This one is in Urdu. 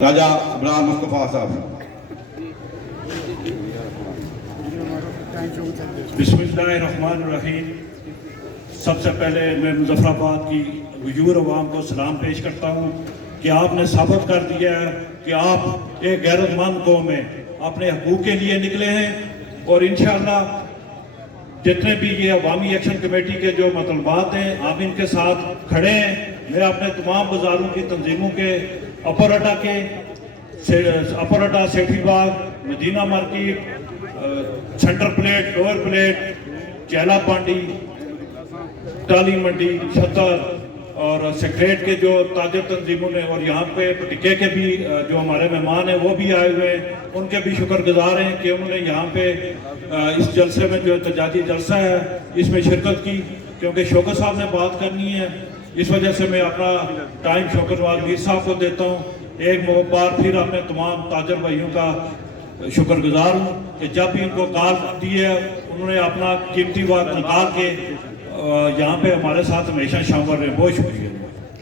راجہ ابراہیم مصطفیٰ صاحب. بسم اللہ الرحمن الرحیم. سب سے پہلے میں مظفر آباد کی غیور عوام کو سلام پیش کرتا ہوں کہ آپ نے ثابت کر دیا ہے کہ آپ ایک غیرت مند قوم ہیں، اپنے حقوق کے لیے نکلے ہیں اور انشاءاللہ جتنے بھی یہ عوامی ایکشن کمیٹی کے جو مطالبات ہیں آپ ان کے ساتھ کھڑے ہیں. میں اپنے تمام بازاروں کی تنظیموں کے اپر Atta Sethi Bagh, Madina market, centre plate, lower plate, Chella Pandi, Tali Mandi, Chattar اور سیکریٹ کے جو تاجر تنظیموں نے اور یہاں پہ پٹکے کے بھی جو ہمارے مہمان ہیں وہ بھی آئے ہوئے ہیں، ان کے بھی شکر گزار ہیں کہ انہوں نے یہاں پہ اس جلسے میں جو احتجاجی جلسہ ہے اس میں شرکت کی، کیونکہ شوکت صاحب نے بات کرنی ہے. اس وجہ سے میں اپنا ٹائم شوکت میر صاحب کو دیتا ہوں. ایک بار پھر اپنے تمام تاجر بھائیوں کا شکر گزار ہوں کہ جب بھی ان کو کال دی ہے انہوں نے اپنا قیمتی وقت نکال کے یہاں پہ ہمارے ساتھ ہمیشہ شامل رہے. بہت شکریہ.